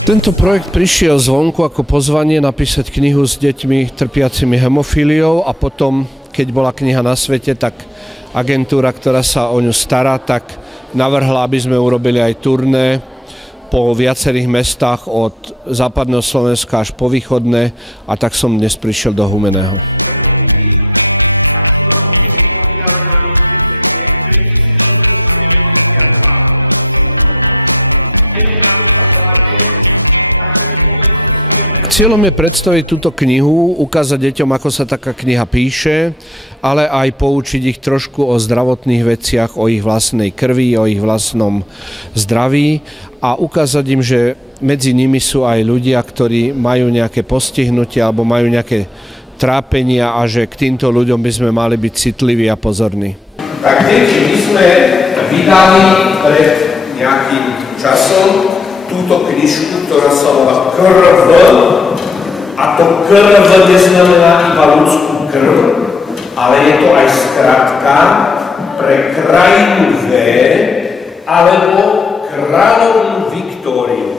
Tento projekt prišiel zvonku ako pozvanie napísať knihu s deťmi trpiacimi hemofíliou a potom, keď bola kniha na svete, tak agentúra, ktorá sa o ňu stará, tak navrhla, aby sme urobili aj turné po viacerých mestách od západného Slovenska až po východné a tak som dnes prišiel do Humenného. Cieľom je predstaviť túto knihu, ukázať deťom, ako sa taká kniha píše, ale aj poučiť ich trošku o zdravotných veciach, o ich vlastnej krvi, o ich vlastnom zdraví a ukázať im, že medzi nimi sú aj ľudia, ktorí majú nejaké postihnutia alebo majú nejaké trápenia a že k týmto ľuďom by sme mali byť citliví a pozorní. Tak deti, my sme vydali pred nejakým časom túto knižku, ktorá sa volá Krv, a to krv neznamená iba ľudskú krv, ale je to aj skratka pre krajinu V alebo kráľovnú Viktóriu.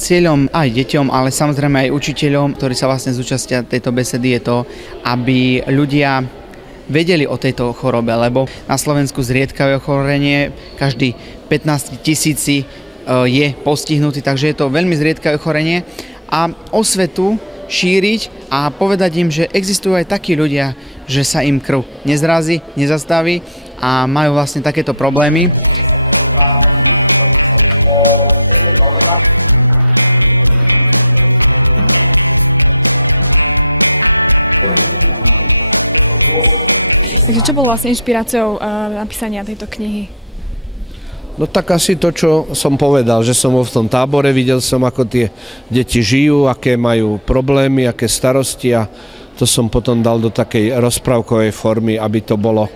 Cieľom aj deťom, ale samozrejme aj učiteľom, ktorí sa vlastne zúčastia tejto besedy, je to, aby ľudia vedeli o tejto chorobe, lebo na Slovensku zriedkavé ochorenie, každý 15 000 je postihnutý, takže je to veľmi zriedkavé ochorenie a osvetu šíriť a povedať im, že existujú aj takí ľudia, že sa im krv nezrazí, nezastaví a majú vlastne takéto problémy. Takže čo bolo vlastne inšpiráciou napísania tejto knihy? No tak asi to, čo som povedal, že som v tom tábore, videl som, ako tie deti žijú, aké majú problémy, aké starosti a to som potom dal do takej rozprávkovej formy, aby to bolo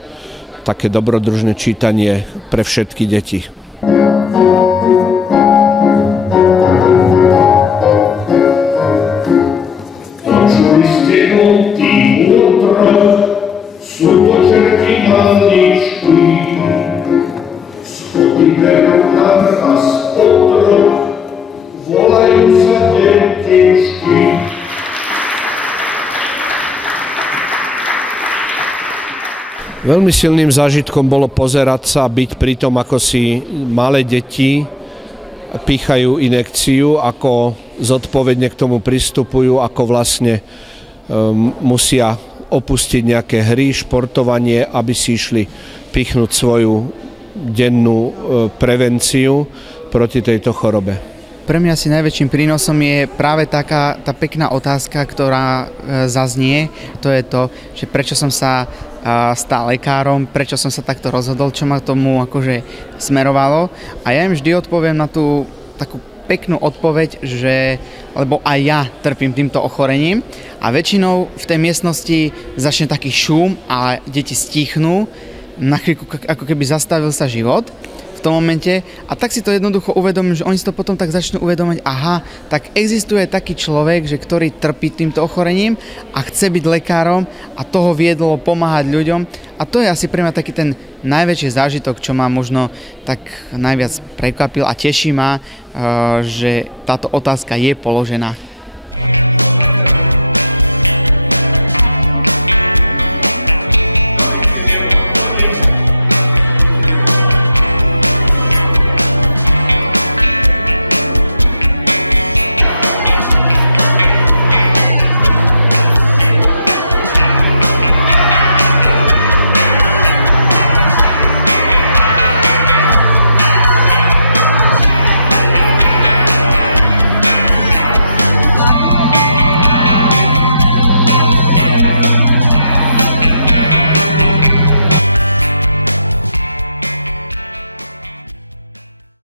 také dobrodružné čítanie pre všetky deti. Počuli ste o tých útroch, sú to čerky maličky, schody berú na vrch spodroch, volajú sa detičky. Veľmi silným zážitkom bolo pozerať sa a byť pri tom, ako si malé deti pýchajú injekciu, ako zodpovedne k tomu pristupujú, ako vlastne musia opustiť nejaké hry, športovanie, aby si išli pichnúť svoju dennú prevenciu proti tejto chorobe. Pre mňa asi najväčším prínosom je práve taká tá pekná otázka, ktorá zaznie. To je to, že prečo som sa stal lekárom, prečo som sa takto rozhodol, čo ma tomu akože smerovalo. A ja im vždy odpoviem na tú takú peknú odpoveď, že lebo aj ja trpím týmto ochorením a väčšinou v tej miestnosti začne taký šum a deti stichnú, na chvíľku ako keby zastavil sa život v tom momente a tak si to jednoducho uvedomím, že oni si to potom tak začnú uvedomať, aha, tak existuje taký človek, že ktorý trpí týmto ochorením a chce byť lekárom a toho viedlo pomáhať ľuďom a to je asi pre mňa taký ten najväčší zážitok, čo ma možno tak najviac prekvapil a teší ma, že táto otázka je položená.